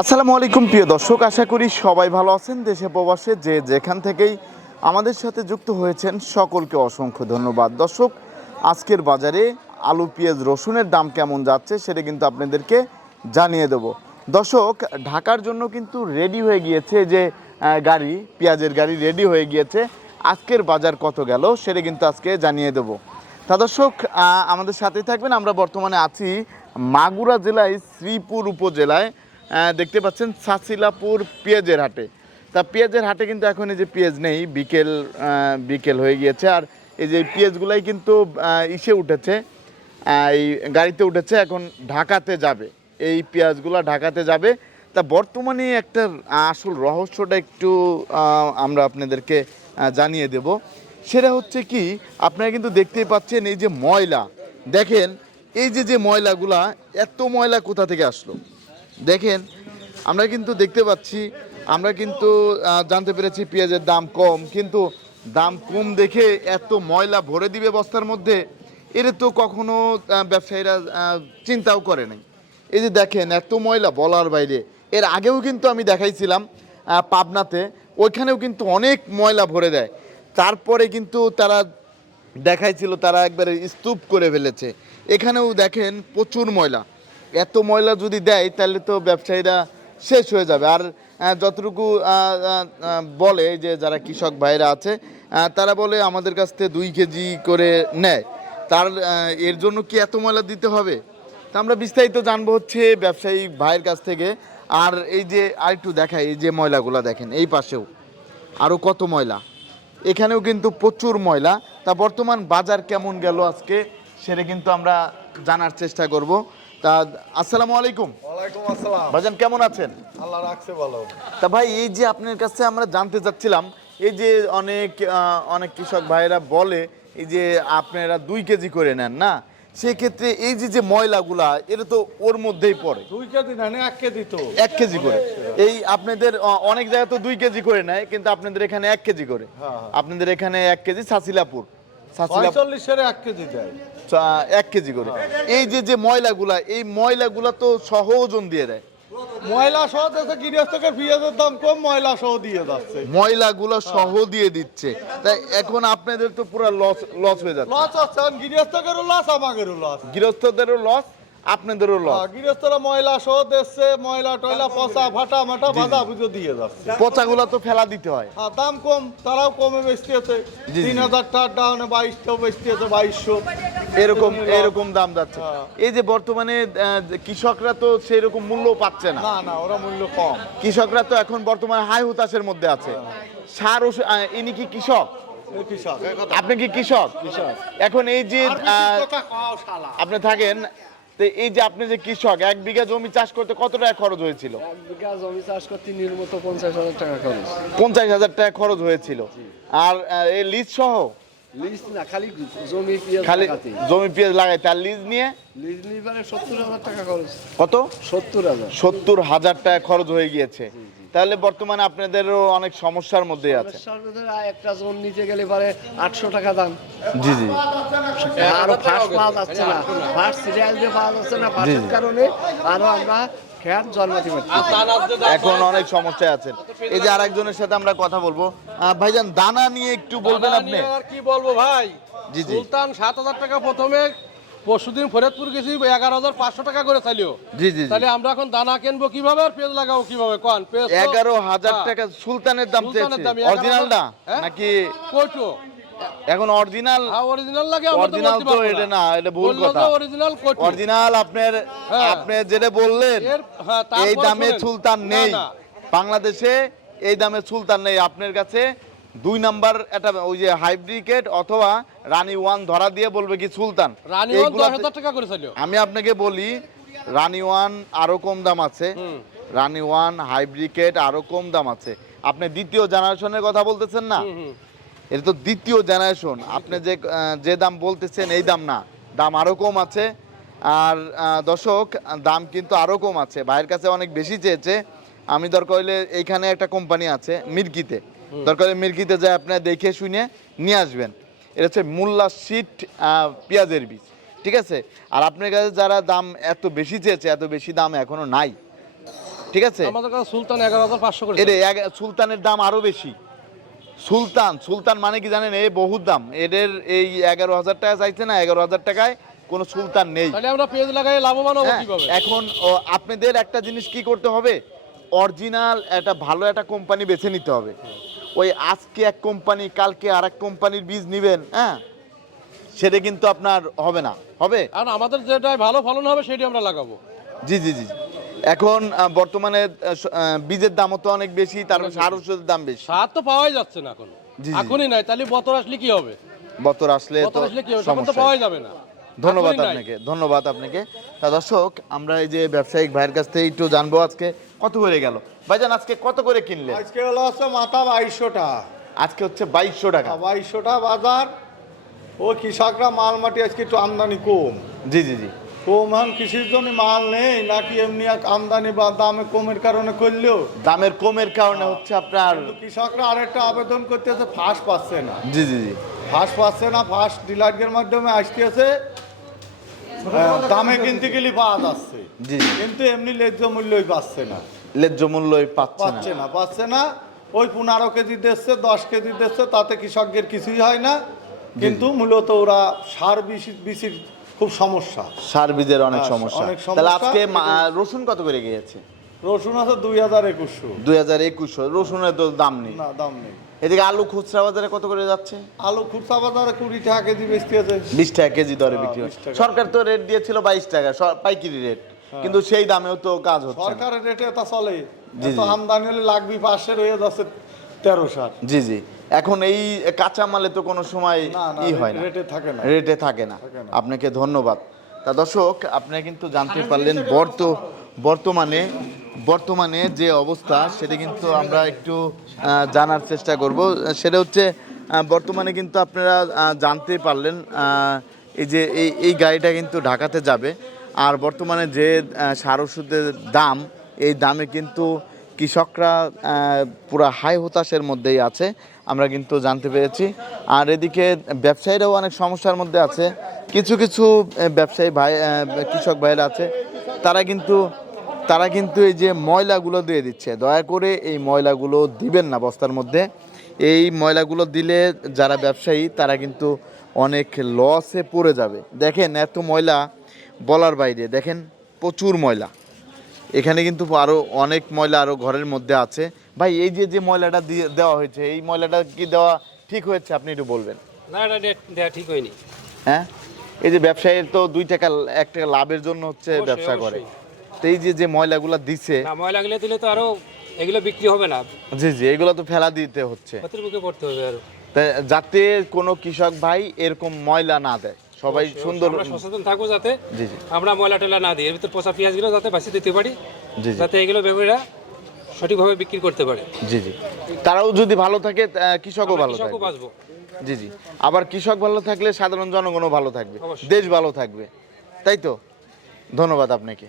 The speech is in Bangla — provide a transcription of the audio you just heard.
আসসালামু আলাইকুম, প্রিয় দর্শক। আশা করি সবাই ভালো আছেন দেশে প্রবাসে, যে যেখান থেকেই আমাদের সাথে যুক্ত হয়েছেন সকলকে অসংখ্য ধন্যবাদ। দর্শক, আজকের বাজারে আলু, পেঁয়াজ, রসুনের দাম কেমন যাচ্ছে সেটা কিন্তু আপনাদেরকে জানিয়ে দেব। দর্শক, ঢাকার জন্য কিন্তু রেডি হয়ে গিয়েছে যে গাড়ি, পেঁয়াজের গাড়ি রেডি হয়ে গিয়েছে। আজকের বাজার কত গেল সেটা কিন্তু আজকে জানিয়ে দেবো। তা দর্শক আমাদের সাথেই থাকবেন। আমরা বর্তমানে আছি মাগুরা জেলায়, শ্রীপুর উপজেলায়। দেখতে পাচ্ছেন সাসিলাপুর পেঁয়াজের হাটে। তা পেঁয়াজের হাটে কিন্তু এখন এই যে পেঁয়াজ নেই, বিকেল বিকেল হয়ে গিয়েছে। আর এই যে পেঁয়াজগুলাই কিন্তু ইসে উঠেছে এই গাড়িতে উঠেছে, এখন ঢাকাতে যাবে। এই পেঁয়াজগুলো ঢাকাতে যাবে। তা বর্তমানে একটা আসল রহস্যটা একটু আমরা আপনাদেরকে জানিয়ে দেব। সেটা হচ্ছে কি, আপনারা কিন্তু দেখতেই পাচ্ছেন এই যে ময়লা। দেখেন, এই যে যে ময়লাগুলা, এত ময়লা কোথা থেকে আসলো? দেখেন, আমরা কিন্তু দেখতে পাচ্ছি, আমরা কিন্তু জানতে পেরেছি পেঁয়াজের দাম কম, কিন্তু দাম কম দেখে এত ময়লা ভরে দিবে বস্তার মধ্যে এটা তো কখনো ব্যবসায়ীরা চিন্তাও করে নাই। এই যে দেখেন, এত ময়লা বলার বাইরে, এর আগেও কিন্তু আমি দেখাইছিলাম পাবনাতে, ওইখানেও কিন্তু অনেক ময়লা ভরে দেয়। তারপরে কিন্তু তারা দেখাইছিল, তারা একবারে স্তূপ করে ফেলেছে। এখানেও দেখেন প্রচুর ময়লা। এত ময়লা যদি দেয়, তাহলে তো ব্যবসায়ীরা শেষ হয়ে যাবে। আর যতটুকু বলে যে যারা কৃষক ভাইরা আছে তারা বলে আমাদের কাছ থেকে দুই কেজি করে নেয়। তার এর জন্য কি এত ময়লা দিতে হবে? তা আমরা বিস্তারিত জানব হচ্ছে ব্যবসায়ী ভাইয়ের কাছ থেকে। আর এই যে আরেকটু দেখায় এই যে ময়লাগুলো দেখেন, এই পাশেও আরও কত ময়লা। এখানেও কিন্তু প্রচুর ময়লা। তা বর্তমান বাজার কেমন গেল আজকে, সেটা কিন্তু আমরা জানার চেষ্টা করব। তা আসসালামু আলাইকুম। ওয়ালাইকুম আসসালাম। ভাইজান কেমন আছেন? আল্লাহ রাখছে ভালো। তা ভাই এই যে আপনার কাছে আমরা জানতে চাচ্ছিলাম এই যে অনেক অনেক কৃষক ভাইরা বলে এই যে আপনারা দুই কেজি করে নেন না? সেক্ষেত্রে এই যে যে ময়লাগুলা এটা তো ওর মধ্যেই পড়ে। দুই কেজি না এক কেজি তো। এক কেজি করে। এই আপনাদের অনেক জায়গায় তো দুই কেজি করে নেয় কিন্তু আপনাদের এখানে এক কেজি করে। হ্যাঁ, হ্যাঁ। আপনাদের এখানে এক কেজি সাসিলাপুর। সাসিলাপুর পঁয়তাল্লিশের এক কেজি দেয়। এক কেজি করে। এই যে যে ময়লাগুলা এই ময়লাগুলা তো সহ ওজন দিয়ে দেয়। ময়লা সহ দেশে গৃহস্থকে পেঁয়াজের দাম কম ময়লা সহ দিয়ে যাচ্ছে। ময়লাগুলো সহ দিয়ে দিচ্ছে। তাই এখন আপনাদের তো পুরো লস লস হয়ে যাচ্ছে। লস হচ্ছে গৃহস্থকেরও লস আমাদেরও লস গৃহস্থদেরও লস আপনাদেরও লস। গৃহস্থরা ময়লা সহ দিচ্ছে ময়লা টয়লা পচা ফাটা মাটা ভাজা ভুজো দিয়ে যাচ্ছে। পচাগুলো তো ফেলা দিতে হয়। আর দাম কম তারাও কমে। তিন হাজার টাকার ডাউনে বাইশশো। এরকম এরকম দাম যাচ্ছে। হ্যাঁ। এই যে বর্তমানে কৃষকরা তো সেই রকম মূল্য পাচ্ছে না। না না ওরা মূল্য কম। কৃষকরা তো এখন বর্তমানে হাই হুতাশের মধ্যে আছে। সার ওষুধ ইনি কি কৃষক। আপনি কি কৃষক? কৃষক। এখন এই যে। আপনি থাকেন তো এই যে আপনি যে কৃষক এক বিঘা জমি চাষ করতে কত টাকা খরচ হয়েছিল? এক বিঘা জমি চাষ করতে নির্মত পঞ্চাশ হাজার টাকা খরচ। পঞ্চাশ হাজার টাকা খরচ হয়েছিল। আর আহ, এই লিজ সহ? লিজ না খালি জমি পেঁয়াজ খালি লাগাতে। জমি পেঁয়াজ লাগাইতে। আর লিজ নিয়ে? লিজ নিবারে সত্তর হাজার টাকা খরচ। কত? সত্তর হাজার। সত্তর হাজার টাকা খরচ হয়ে গিয়েছে। তাহলে বর্তমানে আপনাদেরও অনেক সমস্যার মধ্যে আছে একটা জোন নিতে গেলে পারে আটশো টাকা দাম। জি জি। আরও ফার্স্ট পাওয়া যাচ্ছে না। ফার্স্ট সিরিয়াল পাওয়া যাচ্ছে না ফার্স্টের কারণে। আরও আমরা এখন অনেক সমস্যায় আছেন। এই যে আরেকজনের সাথে আমরা কথা বলব। আহ, ভাইজান দানা নিয়ে একটু বলবেন আপনি? আর কি বলব ভাই? জি, জি। সুলতান সাত হাজার টাকা প্রথমে পরশুদিন ফরিদপুর গেছি এগারো হাজার পাঁচশো টাকা করে চাইলেও জি জি। তাহলে আমরা এখন দানা কিনবো কীভাবে আর পেঁয়াজ লাগাবো কীভাবে? কন পেঁয়াজ এগারো হাজার হ্যাঁ। টাকা সুলতানের দাম হ্যাঁ? নাকি কইটো এখন অরিজিনাল হ্যাঁ অরিজিনাল লাগে অরিজিনাল তো এটা না এটা ভুল কথা। অরিজিনাল অরিজিনাল আপনার। আপনি যেটা বললেন এই দামে সুলতান নেই। বাংলাদেশে এই দামে সুলতান নেই। আপনার কাছে দুই নাম্বার একটা ওই যে হাইব্রিকেট অথবা রানী ওয়ান ধরা দিয়ে বলবে কি সুলতান। রানী ওয়ান টাকা করে আমি আপনাকে বলি রানী ওয়ান আরও কম দাম আছে। রানী ওয়ান হাইব্রিকেট আরও কম দাম আছে। আপনি দ্বিতীয় জেনারেশনের কথা বলতেছেন না? এটা তো দ্বিতীয় জেনারেশন। আপনি যে যে দাম বলতেছেন এই দাম না। দাম আরও কম আছে। আর দর্শক দাম কিন্তু আরও কম আছে। ভাইয়ের কাছে অনেক বেশি চেয়েছে। আমি দরকার হলে এইখানে একটা কোম্পানি আছে মির্কিতে দরকার মির্কিতে যায় আপনি দেখে শুনে নিয়ে আসবেন। এটা হচ্ছে মোল্লা সিট পেঁয়াজের বীজ ঠিক আছে? আর আপনার কাছে যারা দাম এত বেশি চেয়েছে এত বেশি দাম এখনও নাই ঠিক আছে? আমাদের কাছে সুলতান এগারো হাজার পাঁচশো করে এর সুলতানের দাম আরও বেশি। সুলতান সুলতান মানে কি জানেন? এ বহুত দাম। এদের এই এগারো হাজার টাকা চাইছে না এগারো হাজার টাকায় কোনো সুলতান নেই। তাহলে আমরা পেঁয়াজ লাগাই লাভবান হব হ্যাঁ, কীভাবে? এখন আপনাদের একটা জিনিস কি করতে হবে? অরিজিনাল একটা ভালো একটা কোম্পানি বেছে নিতে হবে। ওই আজকে এক কোম্পানি কালকে আর এক কোম্পানির বীজ নেবেন হ্যাঁ? সেটা কিন্তু আপনার হবে না। হবে? আর আমাদের যেটা ভালো ফলন হবে সেটি আমরা লাগাবো। জি জি জি। এখন বর্তমানে বীজের দামও তো অনেক বেশি তারপর সার ওষুধের দাম বেশি। সার তো পাওয়াই যাচ্ছে না এখন। জি। এখনই নাই তাহলে বতর আসলে কি হবে? বতর আসলে তো পাওয়াই যাবে না। ধন্যবাদ আপনাকে ধন্যবাদ আপনাকে। তা দর্শক আমরা এই যে ব্যবসায়িক ভাইয়ের কাছ থেকে একটু জানব আজকে কত করে গেল। ভাইজান আজকে কত করে কিনলেন? আজকে হলো হচ্ছে মাথা বাইশশো টাকা। আজকে হচ্ছে বাইশশো টাকা। বাইশশো টাকা বাজার। ও কৃষকরা মাল মাটি আজকে একটু আমদানি কম। জি জি জি। কম এখন কৃষির জন্য মাল নেই নাকি এমনি এক আমদানি বা দামে কমের কারণে করলেও। দামের কমের কারণে হচ্ছে আপনার কিন্তু কৃষকরা আরেকটা আবেদন করতেছে ফাঁস পাচ্ছে না। জি জি জি। ফাঁস পাচ্ছে না ফাঁস ডিলারের মাধ্যমে আসতেছে। দামে কিনতে গেলে পাওয়া যাচ্ছে জি কিন্তু এমনি লেজ্য মূল্যই পাচ্ছে না। লেজ্য মূল্যই পাচ্ছে না। পাচ্ছে না পাচ্ছে না। ওই পনেরো কেজি দিচ্ছে দশ কেজি দিচ্ছে তাতে কৃষকদের কিছুই হয় না। কিন্তু মূলত ওরা সার বিশি বিশির খুব সমস্যা। সার বীজের অনেক হ্যাঁ, সমস্যা। তাহলে আজকে রসুন কত করে গিয়েছে? রসুন আছে দুই হাজার একুশশো। দুই হাজার একুশশো। রসুনের তো দাম নেই। না দাম নেই। এদিকে আলু খুচরা বাজারে কত করে যাচ্ছে? আলু খুচরা বাজারে কুড়ি টাকা কেজি বেচতে আছে। বিশ টাকা কেজি দরে হ্যাঁ, বিক্রি 20 হচ্ছে। সরকার তো রেট দিয়েছিল বাইশ টাকা পাইকারি রেট কিন্তু সেই দামেও তো কাজ হচ্ছে সরকারের রেটে এটা চলে। আমদানি হলে লাগবি পাশে রয়ে যাচ্ছে তেরো ষাট। জি জি। এখন এই কাঁচা মালে তো কোনো সময় ই হয় না। রেটে থাকে না। রেটে থাকে না। আপনাকে ধন্যবাদ। তা দর্শক আপনি কিন্তু জানতে পারলেন বর্ত বর্তমানে বর্তমানে যে অবস্থা, সেটা কিন্তু আমরা একটু জানার চেষ্টা করব। সেটা হচ্ছে বর্তমানে কিন্তু আপনারা জানতে পারলেন এই যে এই এই গাড়িটা কিন্তু ঢাকাতে যাবে। আর বর্তমানে যে সার ওষুধের দাম, এই দামে কিন্তু কৃষকরা পুরো হাই হতাশের মধ্যেই আছে, আমরা কিন্তু জানতে পেরেছি। আর এদিকে ব্যবসায়ীরাও অনেক সমস্যার মধ্যে আছে। কিছু কিছু ব্যবসায়ী ভাই কৃষক ভাইরা আছে। তারা কিন্তু তারা কিন্তু এই যে ময়লাগুলো দিয়ে দিচ্ছে দয়া করে এই ময়লাগুলো দিবেন না বস্তার মধ্যে। এই ময়লাগুলো দিলে যারা ব্যবসায়ী তারা কিন্তু অনেক লসে পড়ে যাবে। দেখেন এত ময়লা বলার বাইরে দেখেন প্রচুর ময়লা। এখানে কিন্তু আরও অনেক ময়লা আরও ঘরের মধ্যে আছে। ভাই এই যে যে ময়লাটা দিয়ে দেওয়া হয়েছে এই ময়লাটা কি দেওয়া ঠিক হয়েছে? আপনি একটু বলবেন। না এটা ঠিক হয়নি। হ্যাঁ? এই যে ব্যবসায়ীর তো দুই টাকা এক টাকা লাভের জন্য হচ্ছে ব্যবসা করে। তো এই যে যে ময়লাগুলো দিছে না ময়লা দিলে তো আরও এগুলো বিক্রি হবে না। জি জি এগুলো তো ফেলা দিতে হচ্ছে। মুখে পড়তে হবে আরও। যাতে কোনো কৃষক ভাই এরকম ময়লা না দেয়। সবাই সুন্দর সচেতন থাকব যাতে জি জি। আমরা ময়লা টয়লা না দিই। এর ভিতর পচা পেঁয়াজগুলো যাতে বাঁচিয়ে দিতে পারি। জি জি। যাতে এগুলো ব্যবসায়ীরা সঠিকভাবে বিক্রি করতে পারে। জি জি। তারাও যদি ভালো থাকে কৃষকও ভালো কৃষকও থাকবে। বাঁচবো। জি জি। আবার কৃষক ভালো থাকলে সাধারণ জনগণও ভালো থাকবে। দেশ ভালো থাকবে। তাই তো? ধন্যবাদ আপনাকে।